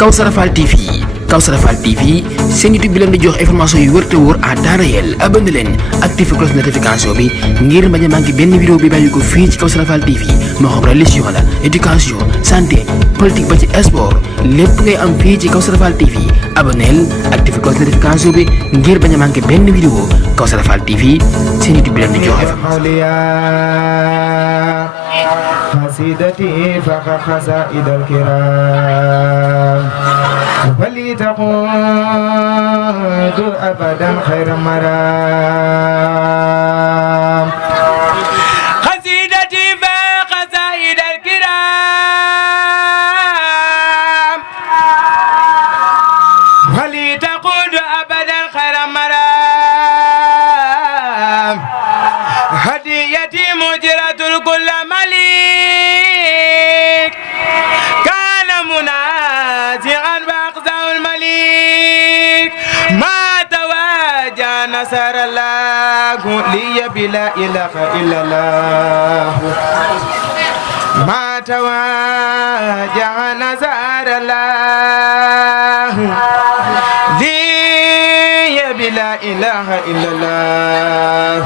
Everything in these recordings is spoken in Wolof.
Kawsara Fall TV Kawsara Fall TV seen YouTube bi leen di jox information yu wër te wóor à temps réel abonné leen activé cloche notification bi ngir bañ a manqué benn vidéo bi bàyyi ko fii ci Kawsara Fall TV moo xam religion la éducation santé politique ba ci sport lépp ngay am fii ci Kawsara Fall TV abonneel activé cloche notification bi ngir bañ a manqué benn vidéo Kawsara Fall TV seen YouTube bi leen di jox قصيدتي فخ خسائد الكرام ولتقود أبدا خير مرام قصيدتي فخ خسائد الكرام ولتقود أبدا خير مرام هديتي مجرة كل مليك كان منازعا بأقصى المليك ما تواجه نصر الله لي بلا إله إلا الله ما تواجه نصر الله لي بلا إله إلا الله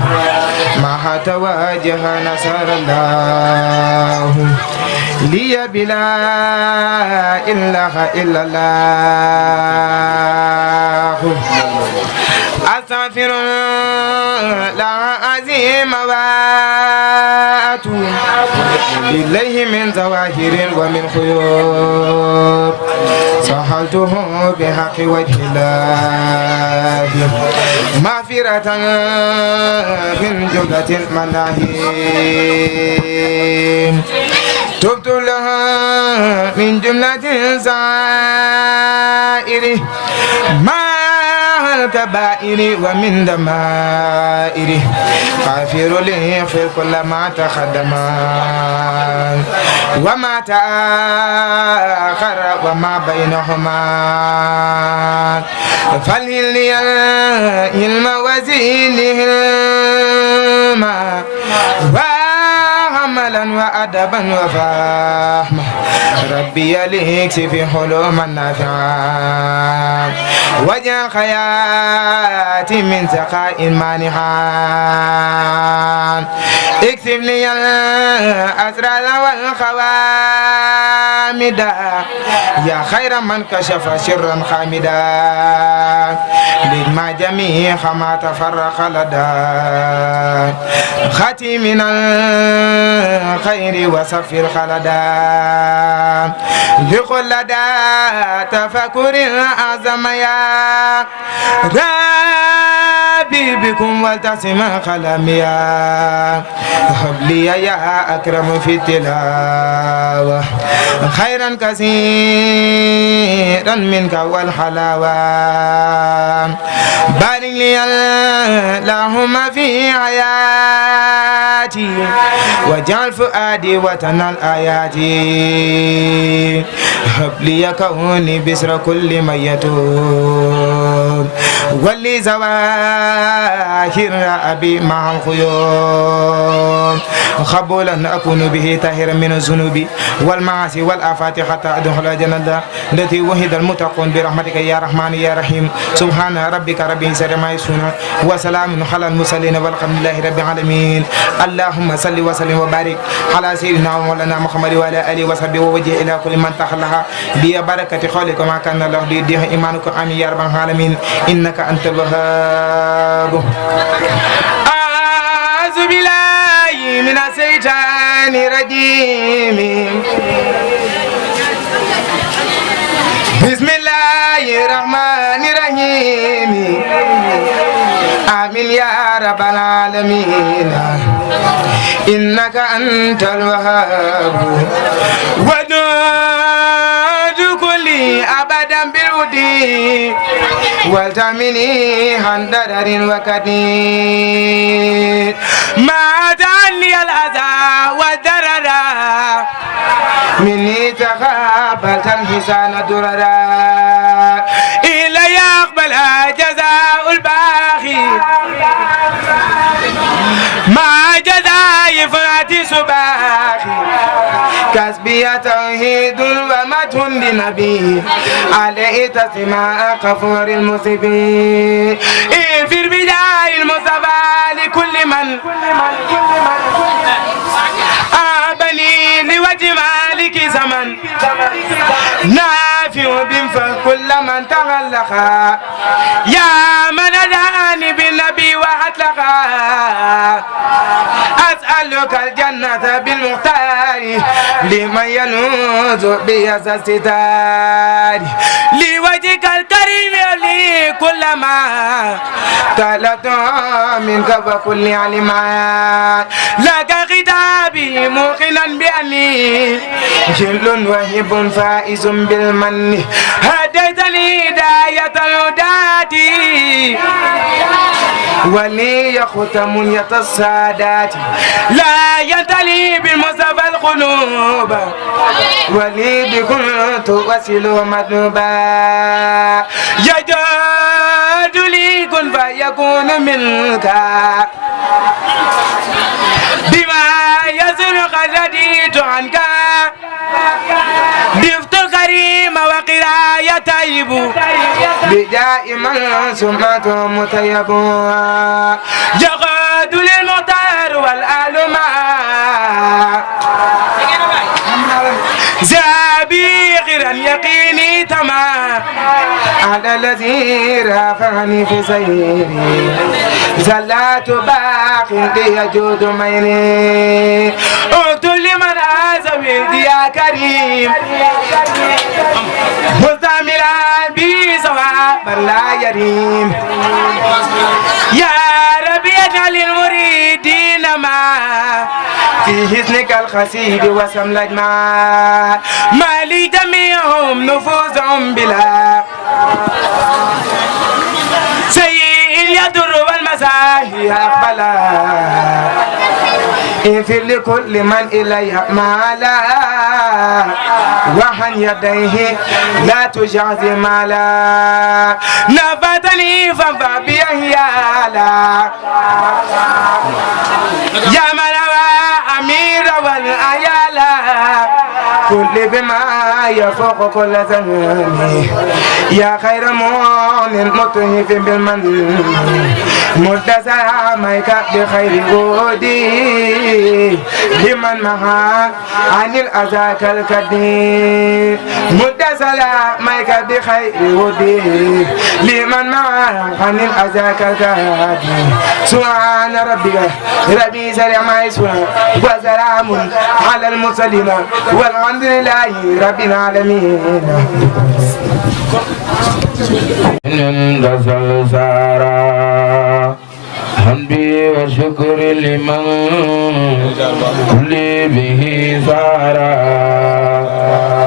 ما تواجه نصر الله لي بلا إله إلا الله أستغفر الله عظيم وأتوب إليه من ظواهر ومن خيوب سهلته بحق وجه الله مغفرة من جملة المناهي تبت لها من جملة الزائر ما الكبائر ومن دمائر غافر لي في كل ما تقدم وما تأخر وما بينهما فلهلي العلم وزينه الماء وعملا وأدبا وفهما ربي ليك في حلوم النافعات وجه خياتي من سقاء مانحان اكتب لي الأسرار والخوامدا يا خير من كشف سرا خامدا لجمع جميع ما تفرق لدى خاتي من الخير وصف الخلدا لقل لدى تفكر أعظم يا ربي بكم والتسم قلمي هب لي يا أكرم في التلاوة خيرا كثيرا منك والحلاوة بارك لي اللهم في حياتي وجعل فؤادي وتنال آياتي هب لي كوني بسر كل من يتوب ولي زواهر أبي مع الخيوم قبولا أكون به طاهرا من الذنوب والمعاصي والآفات حتى أدخل الجنة التي وحد المتقون برحمتك يا رحمن يا رحيم سبحان ربك رب العزة عما يصفون وسلام على المرسلين والحمد لله رب العالمين اللهم صل وسلم وبارك على سيدنا ومولانا محمد وعلى آله وصحبه ووجه إلى كل من تخلها ببركة خالق ما كان له ليديه إيمانكم آمين يا رب العالمين إنك أنت الوهاب أعوذ بالله من الشيطان الرجيم بسم الله الرحمن الرحيم آمين يا رب العالمين إنك أنت الوهاب ودود كل أبدا بالودي والتمني عن درر وكدير ما تعني الأذى والدرر مني تقابلت الحسان دررا إلى يقبل جزاء الباخي ما جزاء فاتي سباخي كسبي توحيد ومجد لنبي عليه تسمى غفور المسيبين اغفر بجاه المصطفى لكل من أعبني لوجه مالك زمن نافع بنفع كل من تغلق يا من أدعاني بالنبي وأطلقا أسألك الجنة بالمختار لمن ينوز بيس الستار لوجهك الكريم لي كل ما طلبت منك وكل علمات لك خطابي موقنا بأني جل وهب فائز بالمن هديتني هداية الهداة ولي ختم السادات لا ينتلي بالمصطفى القلوب ولي بكنت وسيل مذنوبا يجاد لي كن فيكون منك بما يزن قد رديت عنك ضفت كريم وقراية طيب بجاء من سمعته مطيب يقاد للمختار والآل معه زابي غير يقيني تمام على الذي رافعني في سيري زلات باق ليجود ميني اقتل لمن ازويد يا كريم مستعملا بي سواء لا يريم يا ربي اجعل المريدين ما في حسنك الخسيد وسم الأجمال ما لي جميعهم نفوسهم بلا سيء يضر والمساهي أقبلا اغفر لكل من إليها مالا وعن يديه لا تجعز مالا نفتني فانفع بيهيالا يا من أمير والأيالا كل بما يفوق كل زمان يا خير مؤمن متهف بالمن مدسا مايك بخير ودي لمن معك عن الأذى كالكدير مدسا مايك بخير ودي لمن معك عن الأذى كالكدير سبحان ربك ربي سريع ما يسوى وسلام على المرسلين والحمد لله رب العالمين. حمدي وشكر لمن كل به سارا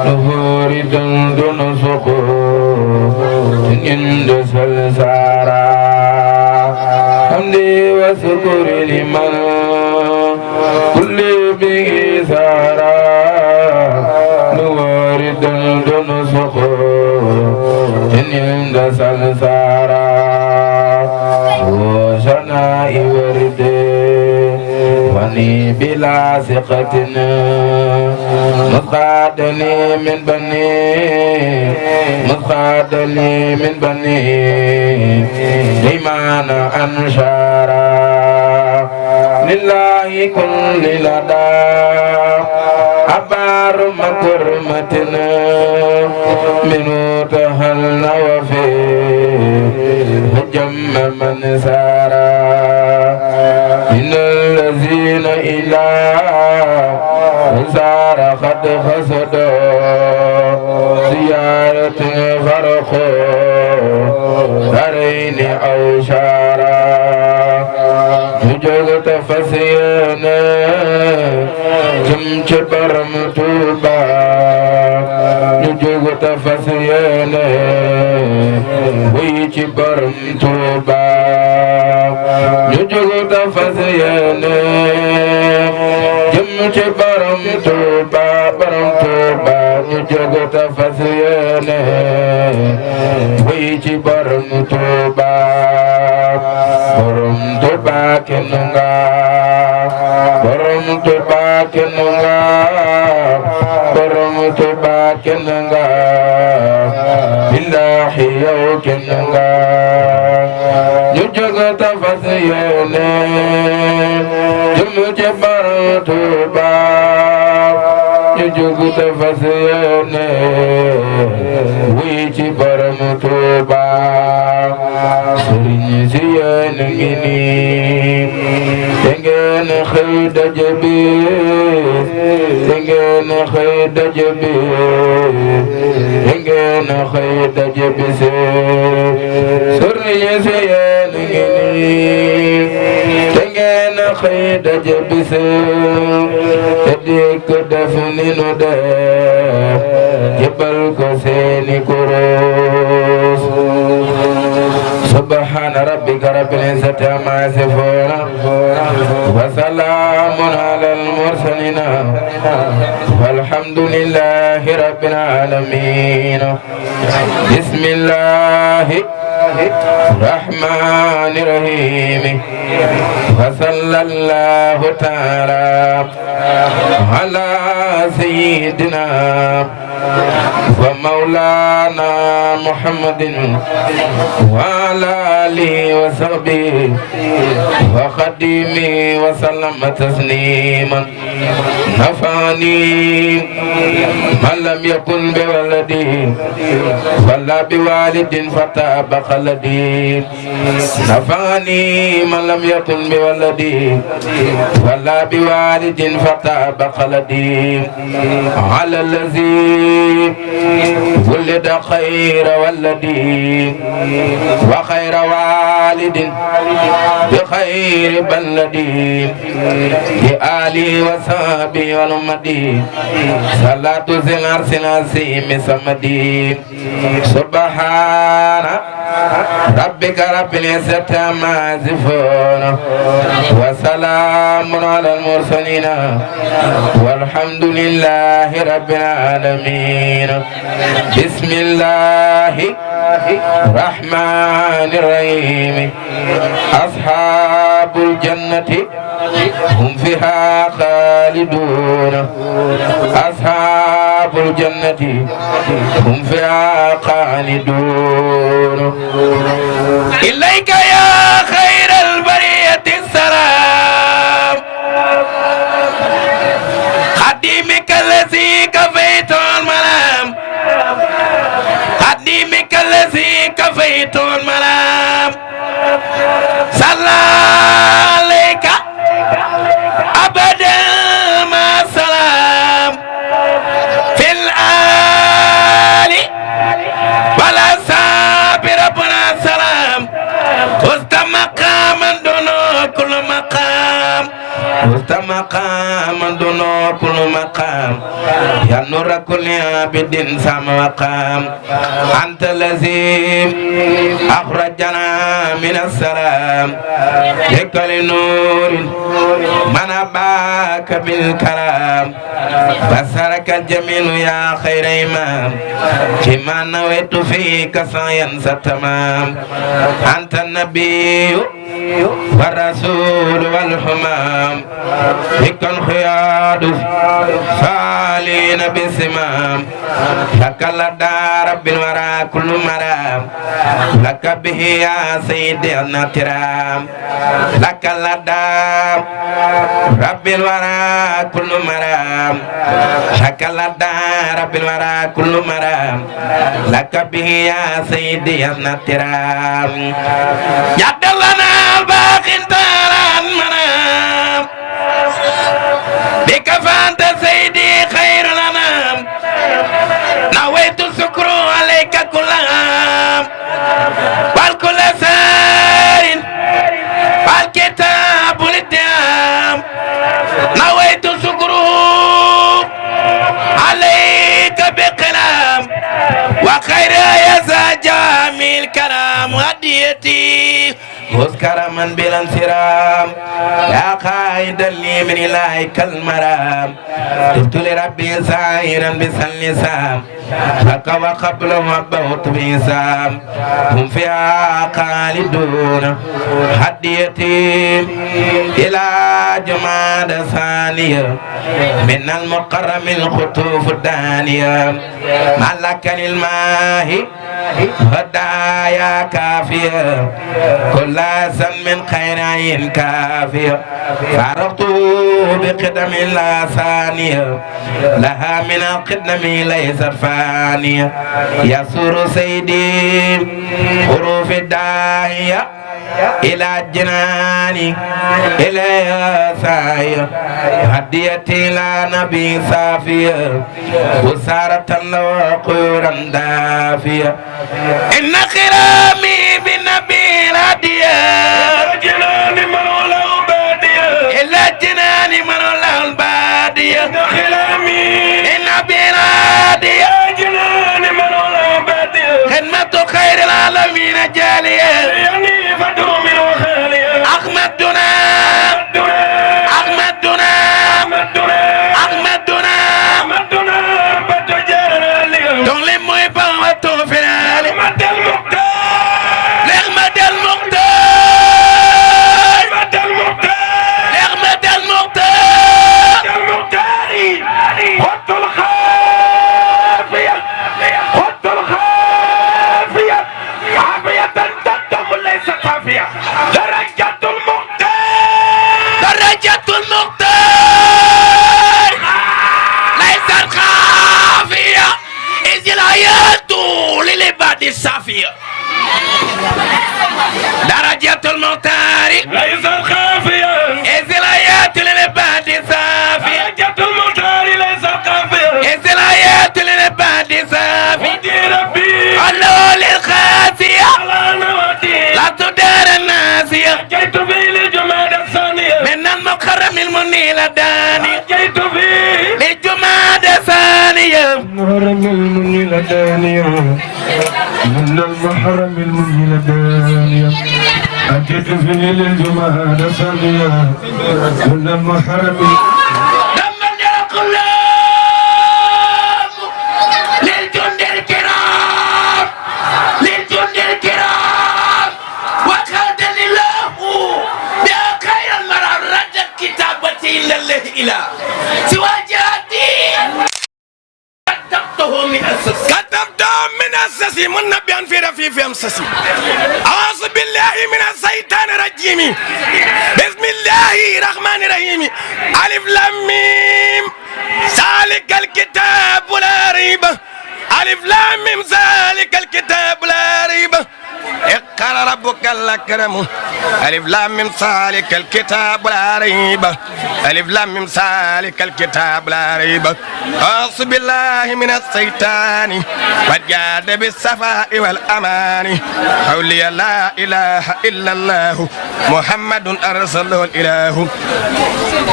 نهور دندن سقوط عند سلسارا حمدي وشكر لمن كل به سارا نهور دندن سقوط عند سلسارا وشناء ورد وني بلا ثقة مصادني من بني لمن أنشارا لله كل لدى أبار مكرمتنا منه تهلنا وفيه جم من سارا إن الذين إلى سار قد خسدوا زيارة فرقوا دارين أو شارا نجوغ تفسينا جمش برمتوبا نجوغ تفسينا ويجي برمتوبا نجوغ تفسينا جمش برمتوبا نجوغ تفسينا ويجي برمتوبا kenunga borom tuba kenunga wuy ci borom Tuuba sëriñ si yéen ngi nii te ngeen xëy daje bi te ngeen xëy daje bi te ngeen xëy daje bi sëriñ si yéen ngi nii te ngeen xëy daje bi te dikk def ni nu def jëbal ko seeni kuréel subhana rabbika rabbil izzati amma yasifun wa salamun alal mursalin walhamdulillahi rabbil alamin bismillahi rahmani rahim wa sallallahu ta'ala ala sayyidina wa maulana muhammadin wa ala alihi wa sahbihi wa khadimi wa sallama tasliman nafani man lam yakun bi waladi wala bi walidin fataba khaladi nafani man lam yakun bi waladi wala bi walidin fataba khaladi ala allazi ولد خير ولدي وخير والد بخير بلدي بآلي وصحبي والأمدي صلاة زنار سناسيم سمدي سبحان ربك رب العزة عما يصفون وسلام على المرسلين والحمد لله رب العالمين بسم الله الرحمن الرحيم أصحاب الجنة هم فيها خالدون أصحاب الجنة هم فيها خالدون إليك يا خير البرية السلام خديمك الذي كفيت الملام خديمك الذي كفيت الملام صلى عليك أبدا ما سلام في الآل ولا صابر ربنا سلام وسط مقاما دون كل مقام وسط مقاما دون كل مقام يا نور كل عبد سام مقام أنت الذي أخرجنا من السلام لكل نور من أباك بالكلام بصرك الجميل يا خير إمام كما نويت فيك سعيا ستمام أنت النبي والرسول والحمام لك الخياد فالين بسمام لك لدى رب الورى كل مرام لك به يا سيدي النترام لك لدى رب الورى كل مرام لك لدى رب الورى كل مرام لك به يا سيدي النترام يد لنا الباقي ترى المنام بك فانت سيدي خير الانام نويت الشكر عليك كل عام والكل سار والكتاب للدام نويت الشكر عليك بقلام وخير يا جميل كلام هديتي اذكر من بلا انسرام يا قائد لي من الهك المرام تبت لربي سائرا بسلسام لك وقبل وبوت بسام هم فيها خالدون هديتي الى جماد ثانيه من المقرم الخطوف الدانيه ملك الماء هدايا كافية كل سن من خير عين كافية فارقت بقدم لا ثانية لها من القدم ليست فانية يسور سيدي حروف الداعية إلى الجنان إلى سايا هديتي إلى نبي صافية وسارة وقورا دافية إن كرامي بالنبي الهدية جنان مولى البادية إلى الجنان مولى البادية إن كرامي النبي الهدية جنان مولى البادية خدمة خير العالمين جالية الصافية درجة المختار ليس الخافية إذ الآيات للعباد الصافية درجة المختار ليس الخافية إذ الآيات للعباد الصافية ودي ربي الله للخاسية على نواتي لا تدار الناسية جيت في لجماد الثانية من المكرم المنيل الداني جيت في لجماد الثانية المكرم المنيل الداني من المحرم المنيل دانية أتيت في للجمعة ثانية من المحرم لما جاء الله للجند الكرام للجند الكرام وخاد الله يا خير المرء رد كتابتي إلا الله إله سوى جهتي كتبته من أسس من السسي من نبيان في رفيف أمسسي أعوذ بالله من الشيطان الرجيم بسم الله الرحمن الرحيم ألف لام ميم ذلك الكتاب لا ريب ألف لام ميم ذلك الكتاب لا ريب اقرأ ربك الأكرم ألف لام ميم ذلك الكتاب لا ريب ألف لام ميم ذلك الكتاب لا ريب أعوذ بالله من الشيطان وجاد بالصفاء والأمان حولي لا إله إلا الله محمد أرسله الإله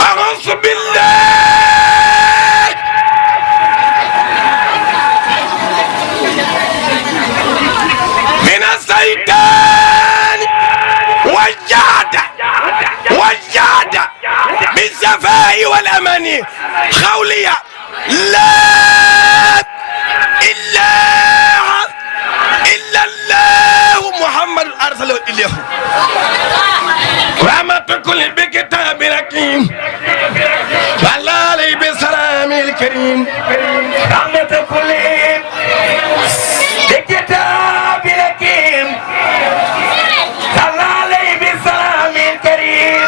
أعوذ بالله من الشيطان وجاد بالصفاء والأمان حولي لا إله إلا الله محمد أرسله إليه رحمة كل بكتاب الحكيم صلى عليه بسلام الكريم رحمة كل بكتاب الحكيم صلى عليه بسلام الكريم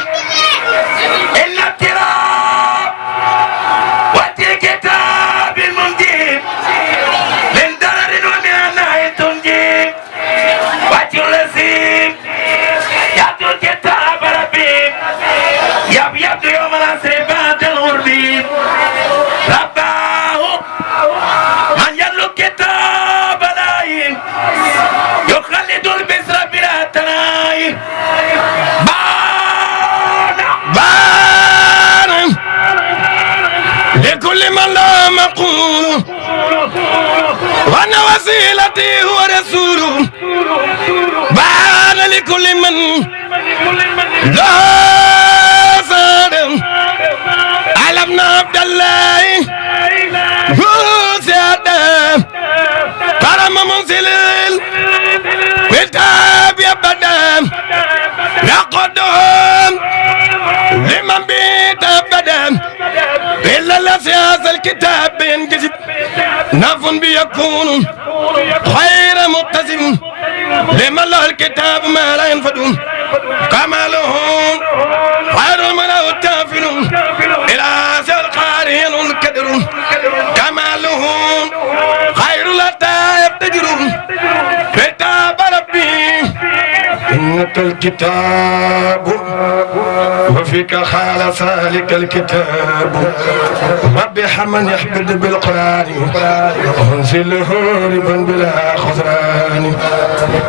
إن الكرام والكتاب المنجيب من درر ومن النهي تنجيب وجل سيب يأتوا الكتاب ربيب يبيض يوم العصر بعد الغربيب رباه من يتلو الكتاب لاين يخلد البسر بلا تناي بان لكل من لا مقول وانا وسيلتي هو رسول بان لكل من لا صادم على ابن عبد الله هو سيادة كرم منزل كتاب يبدا نقدهم لمن بيت ابدا الا الاساس الكتاب ينكتب نف بيكون خير مقتدى لمن له الكتاب ما لا ينفد كماله خير من التافل إلى سر قارئ الكدر كماله خير لدى يبتجر كتاب ربي إنك الكتاب وفيك خال سالك الكتاب ربي حمن يحبد بالقرآن وانزله ربا بلا خسران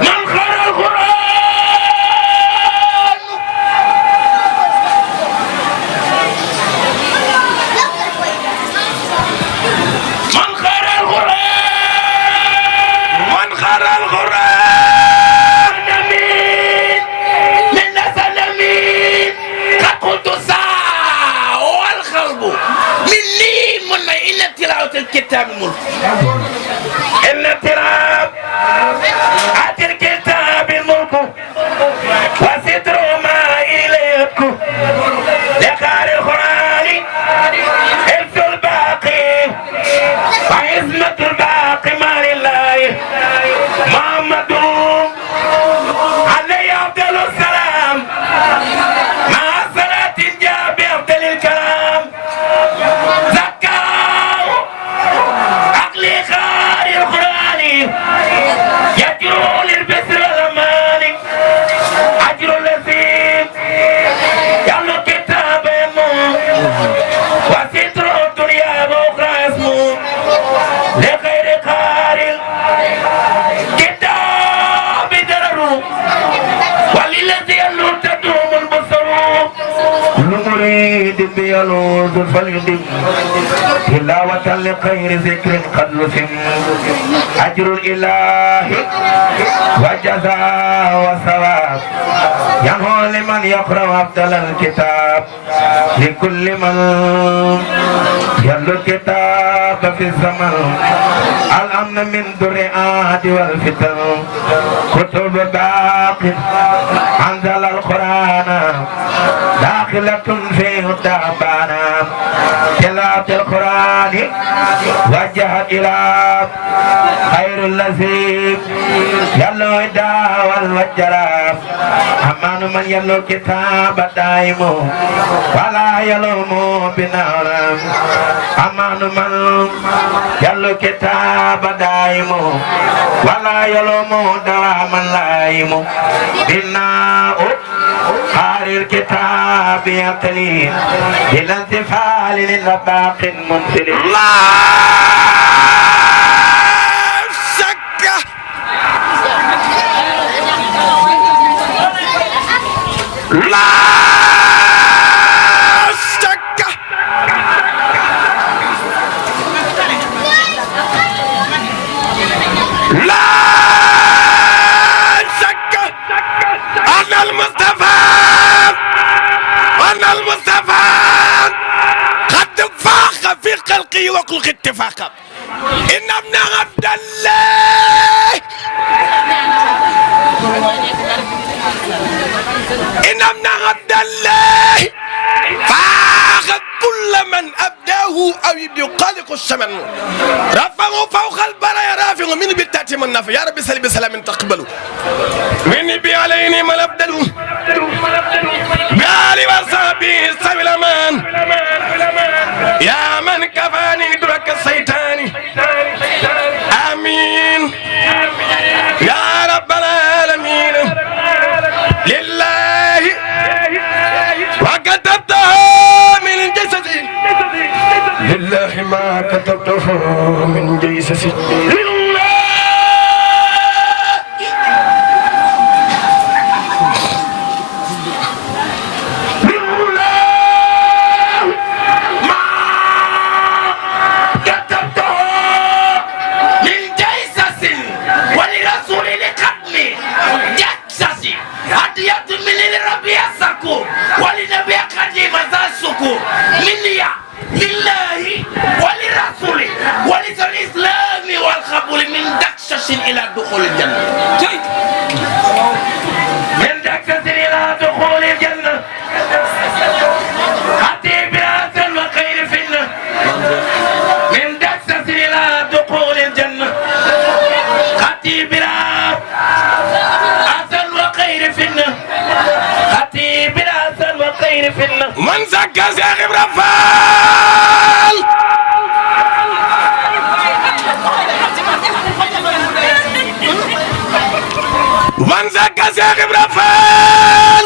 من خير القرآن من خير القرآن من خير القرآن نمين من نسل نمين قد قلت ساعة والقلب مني من إن تلاوة الكتاب ملك إن تلاوة الكتاب ملك وستر ما إليك لقارئ القرآن حفظ الباقي وعزمة الباقي ما لله محمد عليه أفضل السلام مع صلاة جاء بأفضل الكلام زكاه عقلي خاري القرآن يجرو للبسر والأمان أجر الذي يملك الكتاب يمه وستر الدنيا وأخرى اسمه لخير قارئ كتاب درر وللذي يلو تدوم البصر كل مريد بيلوذ فليدم تلاوة لخير ذكر قد لسم أجر الإله وجزاء وثواب ينهو لمن يقرأ أفضل الكتاب لكل من يلو الكتاب في الزمن الأمن من الدريات والفتن كتب باق أنزل القرآن داخلة فيه التعبانا تلاوة القرآن وجه إلى خير الذي يلو الدعاء والوجرة أمان من يلو كتاب دائم ولا يلوم بنار أمان من يلو كتاب دائم ولا يلوم دواما لايم بناء قارئ الكتاب يقلي إلى انتفال للباق منزل لا شك لا شك لا شك أن المصطفى قد فاق في خلقه وخلق اتفاقا إن ابن عبد الله إن ابن عبد الله فاق كل من أبداه أو يقلق الشمن رفعه فوق البرايا رافع من بالتاتي من نافع يا رب سلم بسلام تقبلوا مني بي عليني من أبدلوا بآل وصحبه سوي الأمان يا من كفاني درك الشيطان آمين يا رب العالمين لله وكتبته من جسدي لله ما كتبته من جسدي ولنبي قديم ذاسكو منيا لله ولرسوله ولذي الإسلام والقبول من دكشش إلى دخول الجنة من دكشش إلى دخول الجنة حتى براسا وخير فينا من دكشش إلى دخول الجنة حتى براسا zakka Cheikh Ibra Fall man zakka Cheikh Ibra Fall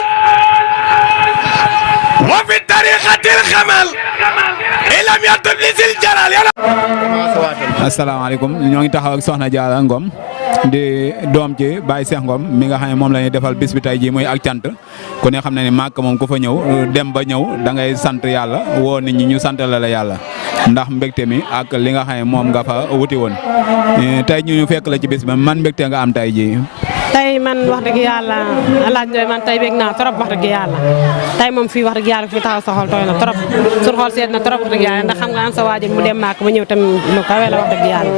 wa fi tariqatil xamal ilam yatub lisil jalal. asalaamaaleykum ñoo ngi taxaw ak Soxna Diarra Ngom di doom ci Baye Cheikh Ngom mi nga xam ne moom la ñuy defal bis bi tey jii muy ak cant ku ne xam ne ni màkk moom ku fa ñëw dem ba ñëw da ngay sant yàlla woo nit ñi ñu sant la yàlla ndax mbégte mi ak li nga xam ne moom nga fa wuti woon tey ñu fekk la ci bis bi man mbégte nga am tey jii. tey man wax dëgg yàlla alaaj Ndoye man tey bég naa trop wax dëgg yàlla tey moom fii wax dëgg yàlla fii taxaw sa xol tooy na trop suñu xol seet na trop wax dëgg yàlla ndax xam nga am sa waajur mu dem màkk ba ñëw tam lu kawe la wax dëgg yàlla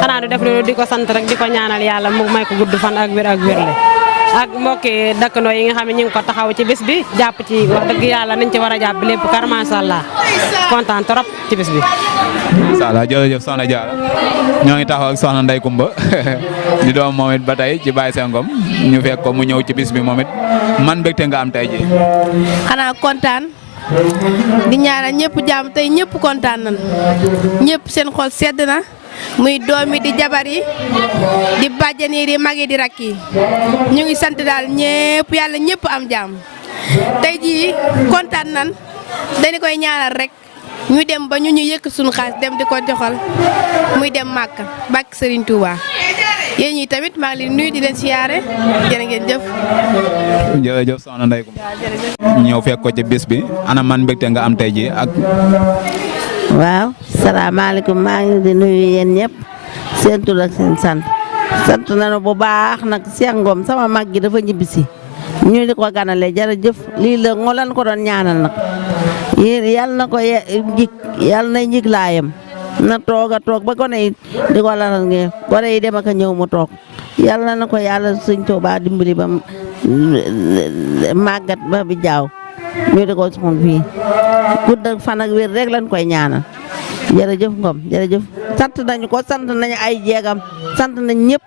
xanaa du def loolu di ko sant rek di ko ñaanal yàlla mu may ko gudd fan ak wér le ak mbokki dëkkandoo yi nga xam ne ñu ngi ko taxaw ci bis bi jàpp ci wax dëgg yàlla nañ ci war a jàpp lépp kar macha allah kontaan trop ci bis bi. macha allah jërëjëf Soxna Diarra ñoo ngi taxaw ak Soxna Ndeye Coumba di doom moom it ba tey ci Baye Cheikh Ngom ñu fekk ko mu ñëw ci bis bi moom it man mbégte nga am tey ji. xanaa kontaan di ñaanal ñëpp jàmm tey ñëpp kontaan nañ ñëpp seen xol sedd na muy doom yi di jabar yi di bàjjan yi di mag yi di rakk yi ñu ngi sant daal ñëpp yàlla ñëpp am jàmm tey jii kontaan nan dañu koy ñaanal rek ñu dem ba ñu yëkk suñu xaalis dem di ko joxal muy dem Màkka bàkk Serigne Touba yéen ñi tamit maa ngi leen nuyu di leen siyaare jërë ngeen jëf. jërëjëf Soxna Ndeye Coumba ñëw fekk ko ci bis bi ana man mbégte nga am tey ji ak. waaw salaamaaleykum maa ngi di nuyu yéen ñëpp seen tur ak seen sant nañu bu baax nag Cheikh Ngom sama mag gi dafa ñibbisi ñu di ko ganale jërëjëf lii la ngo lan ko doon ñaanal nag yal na ko jik yal na njig laayam na toog a toog ba gone yi di ko laral ngeen gone yi dem ak a ñëw mu toog yal na ko yàlla Sëñ Tuubaa dimbali ba màggat ba bi jaaw ñu di ko soxla fii gudd ak fan ak wér rek lañ koy ñaanal jërëjëf Ngom jërëjëf sant nañu ko sant nañu ay jeegam sant nañ ñëpp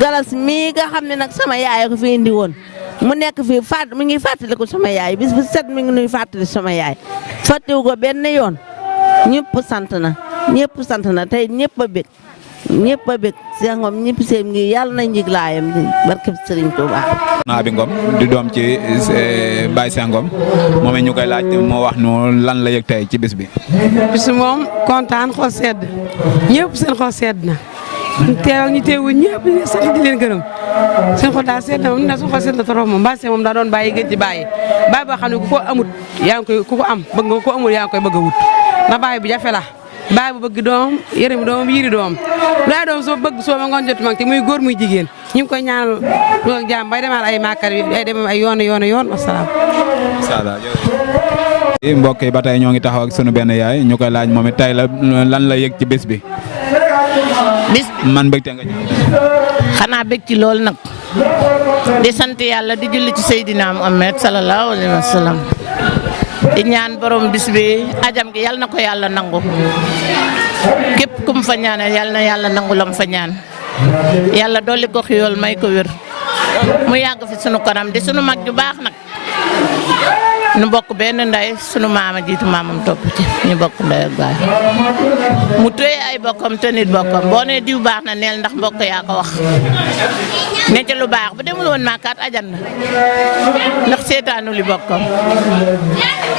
galas mii nga xam ne nag sama yaay ko fi indi woon mu nekk fii mi ngi fàttali ko sama yaay bis bu set mi ngi nuy fàttali sama yaay fàttiwu ko benn yoon ñëpp sant na tey ñëpp a bég Cheikh Ngom ñëpp seen ngi yàlla na njig laayam di barke Serigne Touba. naa bi Ngom di doom ci Baye Cheikh Ngom moom ñu koy laaj moo wax nu lan la yëg tey ci bis bi. bis moom kontaan xol sedd ñëpp seen xol sedd na teewal ñu teewul ñëpp ñu sant di leen gërëm seen xol daal sedd na moom suñu xol sedd na trop moom Baye Cheikh moom daa doon bàyyi gën ci bàyyi boo xam ne ku ko amut yaa ngi koy ku ko am bëgg nga ko amul yaa ngi koy bëgg a wut ndax bàyyi bu jafe la bàyyi bu bëgg doom yërëm doom yiri doom laa doom soo bëgg soo ma ngoon jot mag te muy góor muy jigéen ñu ngi koy ñaanal lu ak jàmm bay demal ay màkkar ay dem ay yoon wasalaam. mbokk yi ba tey ñoo ngi taxaw ak sunu benn yaay ñu koy laaj moom it tey lan la yëg ci bés bi. man mbégte nga ñëw. xanaa bég ci loolu nag di sant yàlla di julli ci Seydina Muhammad sallallahu alayhi wa sallam di ñaan borom bis bi ajam gi yal na ko yàlla nangu képp kum fa ñaanal yal na yàlla nangu lam fa ñaan yàlla dolli ko xiyool may ko wér mu yàgg fi sunu kanam di sunu mag ju baax nag nu bokk benn ndey sunu maama jiitu maamam topp ci ñu bokk ndey ak baay mu téye ay bokkam te nit bokkam boo nee diw baax na neel ndax mbokk yaa ko wax ne ca lu baax bu demul woon maakaat ajan na ndax seetaanu li bokkam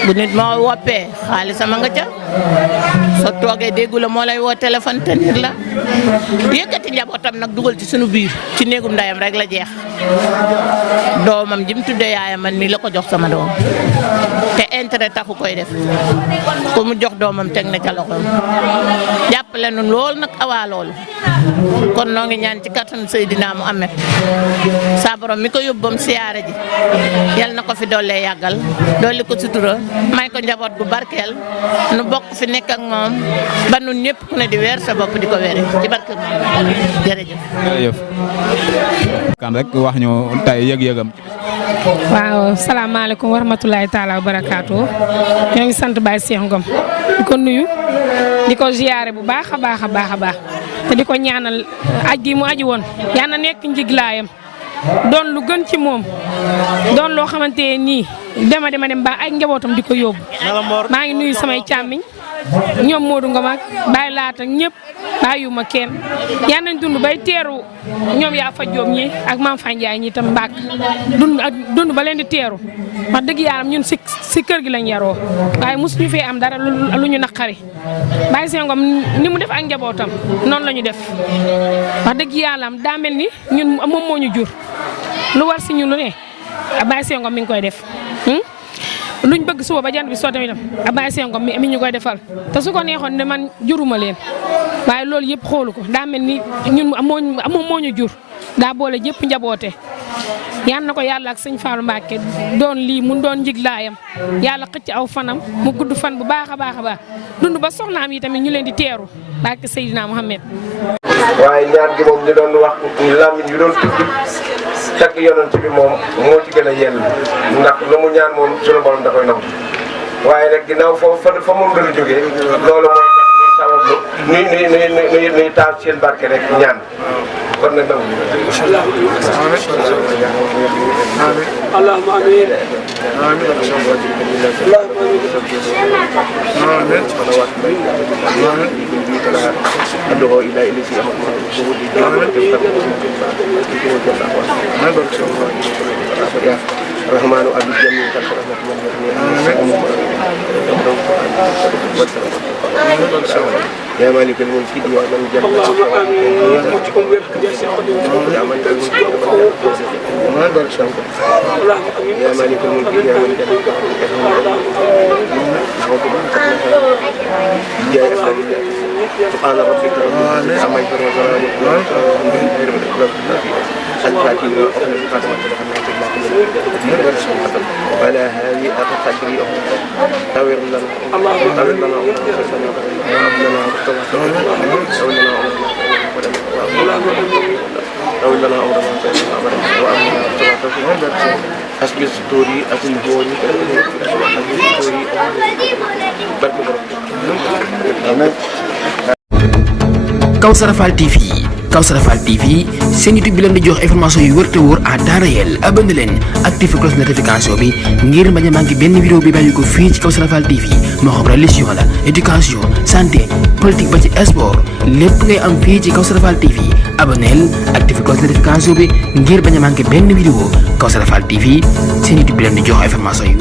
bu nit moo woppee xaalisama nga ca soo toogee déggu la moo lay woo téléphone te nit la yëkkati njabootam nag dugal ci sunu biir ci néegum ndeyam rek la jeex doomam ji mu tuddee yaayam man mii la ko jox sama doom te intérêt taxu koy def ku mu jox doomam teg na ca loxoom jàppale nu lool nag awaa loolu kon noo ngi ñaan ci kattan Seydina Muhammad saa borom mi ko yóbbam siyaare ji yal na ko fi dollee yàggal dolli ko sutura may ko njaboot gu barkeel nu bokk fi nekk ak moom ba nun ñëpp ku ne di weer sa bopp di ko weere ci barke moom jërëjëf kan rek wax ñu tey yëg-yëgam. waaw salaamaaleykum wa rahmatulahi taala wa barakaatu ñoo ngi sant Baye Cheikh Ngom di ko nuyu di ko ziyaare bu baax a baax te di ko ñaanal aj gi mu aji woon yal na nekk njiglaayam doon lu gën ci moom doon loo xamante nii dema dem ba ay njabootam di ko yóbbu maa ngi nuyu samay càmmiñ ñoom Modou Ngom ak Baye Laat ak ñëpp bàyyiwuma kenn yal nañ dund bay teeru ñoom yaa fa Jóob ñi ak Maam Fa Njaay ñi tam mbàkk dund ba leen di teeru wax dëgg yàlla ñun si kër gi lañ yaroo waaye mosuñu fee am dara lu ñu naqari Baye Cheikh Ngom ni mu def ak njabootam noonu la ñu def wax dëgg yàlla daa mel ni ñun moom moo ñu jur lu war si ñun lu ne Baye Cheikh Ngom mi ngi koy def luñ bëgg suba ba jant bi soo tamit Baye Cheikh Ngom mi ñu koy defal te su ko neexoon ne man juruma leen waaye loolu yëpp xoolu ko daa mel ni ñun moom moo ñu jur daa boole ñëpp njaboote yal na ko yàlla ak sëñ Fallou Mbacke doon lii mu doon njiglaayam yàlla xëcc aw fanam mu gudd fan bu baax a baax a baax dund ba soxnaam yi tamit ñu leen di teeru barke Seydina Mohamed. waaye ñaan gi moom ñu doon wax làmmiñ yu doon tudd tagg yonent bi moom moo ci gën a yell ndax lu mu ñaan moom sunu borom da koy nangu waaye nag ginnaaw fa moom dana jógee loolu mooy tax ñuy sabablu nuy taal seen barke rek ñaan kon nag nangu allahumma amin أدعو إلى إليسي الرحمن أبي الجميع يا مالك الملك يا من جل يا من يا مالك الملك يا من جل سبحان ربك رب العزة عما يصفون ولا هذه أتقدري تاوير لنا حسب الستوري أكل هوني Kawsara Fall TV seen YouTube bi leen di jox information yu wër te wóor à temps réel abonné leen activé cloche notification bi ngir bañ a manqué benn vidéo bi bàyyi ko fii ci Kawsara Fall TV moo xam religion la éducation santé politique ba ci sport lépp ngay am fii ci Kawsara Fall TV abonneel activé cloche notification bi ngir bañ a manqué benn vidéo Kawsara Fall TV seen YouTube bi leen di jox information yu